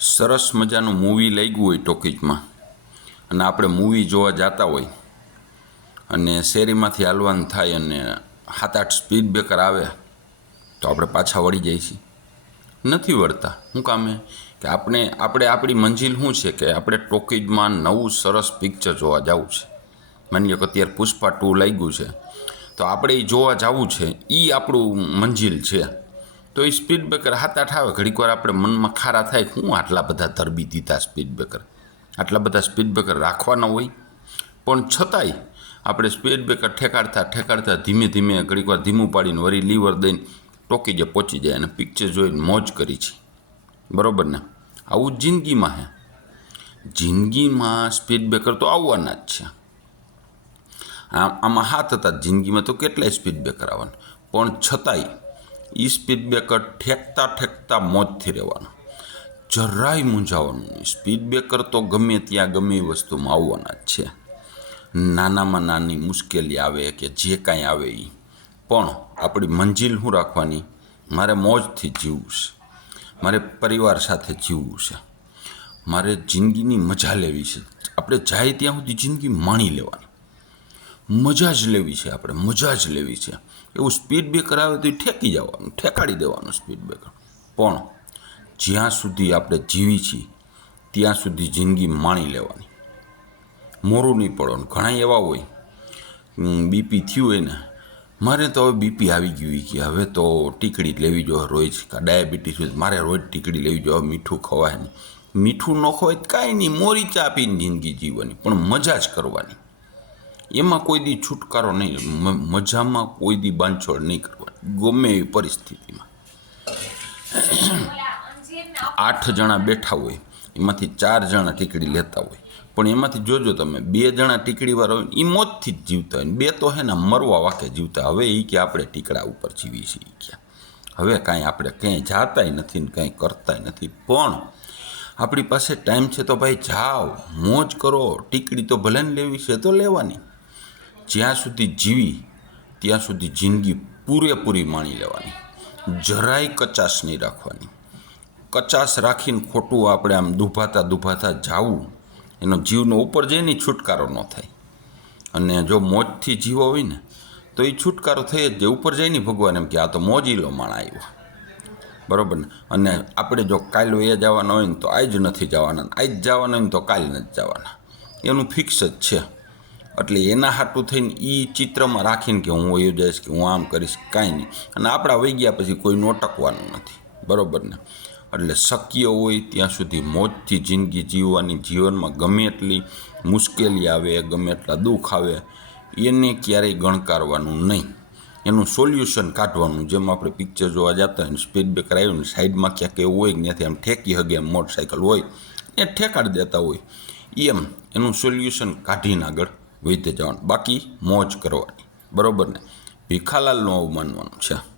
સરસ મજાનું મૂવી લાગ્યું હોય ટોકીજમાં. અને આપણે મૂવી જોવા જતા હોય. અને શેરીમાંથી હાલવાનું થાય અને સાત આઠ સ્પીડ બ્રેકર આવે, તો આપણે પાછા વળી જઈએ છીએ. નથી વળતા. શું કામે કે આપણે આપણે આપણી મંજિલ શું છે કે આપણે ટોકીજમાં નવું સરસ પિક્ચર જોવા જવું છે. માની લો કે અત્યારે પુષ્પા ટુ લાગ્યું છે. તો આપણે એ જોવા જવું છે. એ આપણું મંજિલ છે. તો એ સ્પીડ બ્રેકર હાથ આઠ આવે. ઘડીક વાર આપણે મનમાં ખારા થાય હું આટલા બધા તરબી દીધા સ્પીડ બ્રેકર આટલા બધા સ્પીડ બ્રેકર રાખવાના હોય. પણ છતાંય આપણે સ્પીડ બ્રેકર ઠેકાડતા ઠેકાડતા ધીમે ધીમે ઘડીક વાર ધીમું પાડીને વરી લીવર દઈને ટોકી જાય પહોંચી જાય અને પિક્ચર જોઈને મોજ કરી છે. બરાબર ને? આવું જિંદગીમાં હે. જિંદગીમાં સ્પીડ બ્રેકર તો આવવાના જ છે. આમ આમાં હાથ હતા જિંદગીમાં તો કેટલાય સ્પીડ બ્રેકર આવવાના. પણ છતાંય એ સ્પીડ બ્રેકર ઠેકતા ઠેકતા મોજથી રહેવાનું. જરાય મૂંઝાવાનું નહીં. સ્પીડ બ્રેકર તો ગમે ત્યાં ગમે એ વસ્તુમાં આવવાના જ છે. નાનામાં નાની મુશ્કેલી આવે કે જે કાંઈ આવે એ પણ આપણી મંજિલ શું રાખવાની? મારે મોજથી જીવવું છે. મારે પરિવાર સાથે જીવવું છે. મારે જિંદગીની મજા લેવી છે. આપણે જાય ત્યાં સુધી જિંદગી માણી લેવાની. મજા જ લેવી છે આપણે, મજા જ લેવી છે. એવું સ્પીડ બ્રેકર આવે તો એ ઠેકી જવાનું ઠેકાડી દેવાનું સ્પીડ બ્રેકર પણ જ્યાં સુધી આપણે જીવી છીએ, ત્યાં સુધી જિંદગી માણી લેવાની. મોરું નહીં પડવાનું. ઘણા એવા હોય બીપી થયું હોય ને, મારે તો હવે બીપી આવી ગયું કે હવે તો ટીકડી લેવી જોઈએ રોજ ડાયાબિટીસ હોય મારે રોજ ટીકડી લેવી જોઈએ મીઠું ખવાય નહીં. મીઠું ન ખવાય કાંઈ નહીં, મોરી ચા પીને જિંદગી જીવવાની, પણ મજા જ કરવાની. એમાં કોઈ દી છુટકારો નહીં. મજામાં કોઈ દી બાંધછોડ નહીં કરવાની. ગમે એવી પરિસ્થિતિમાં. આઠ જણા બેઠા હોય, એમાંથી ચાર જણા ટીકડી લેતા હોય. પણ એમાંથી જોજો તમે, બે જણા ટીકડીવાળા હોય એ મોજથી જ જીવતા હોય. બે તો હે ને મરવા વાકે જીવતા. હવે એ કે આપણે ટીકડા ઉપર જીવી છીએ ક્યાં હવે કાંઈ આપણે ક્યાંય જાતાય નથી ને કાંઈ કરતાય નથી. પણ આપણી પાસે ટાઈમ છે તો ભાઈ જાઓ, મોજ કરો. ટીકડી તો ભલે ને લેવી છે તો લેવાની. જ્યાં સુધી જીવી, ત્યાં સુધી જિંદગી પૂરેપૂરી માણી લેવાની. જરાય કચાશ નહીં રાખવાની. કચાશ રાખીને ખોટું આપણે આમ દુભાતા દુભાતા જાવું, એનો જીવનો ઉપર જઈને છુટકારો ન થાય. અને જો મોજથી જીવો હોય ને, તો એ છુટકારો થઈ જ જાય. ઉપર જઈને ભગવાન એમ કે, આ તો મોજીલો માણ આવ્યો બરાબર ને? અને આપણે જો કાલ એ જવાના હોય ને, તો આજ નથી જવાના. આજ જવાના હોય ને, તો કાલ નથી જવાના. એનું ફિક્સ જ છે. એટલે એના હાટું થઈને એ ચિત્રમાં રાખીને કે હું જઈશ કે હું આમ કરીશ, કાંઈ નહીં. અને આપણા વહી ગયા પછી કોઈ અટકવાનું નથી. બરાબર ને? એટલે શક્ય હોય ત્યાં સુધી મોજથી જિંદગી જીવવાની જીવનમાં ગમે એટલી મુશ્કેલી આવે, ગમે એટલા દુઃખ આવે, એને ક્યારેય ગણકારવાનું નહીં. એનું સોલ્યુશન કાઢવાનું, જેમ આપણે પિક્ચર જોવા જતા હોય સ્પીડ બ્રેકર આવ્યું ને, સાઈડમાં ક્યાંક એવું હોય કે ત્યાંથી આમ ઠેકી હગે એમ મોટરસાઇકલ હોય, એ ઠેકાડી દેતા હોય. એમ, એનું સોલ્યુશન કાઢીને આગળ વહીતે જવાનું. બાકી મોજ કરવાની. બરાબર ને? ભીખાલાલનું આવું માનવાનું છે.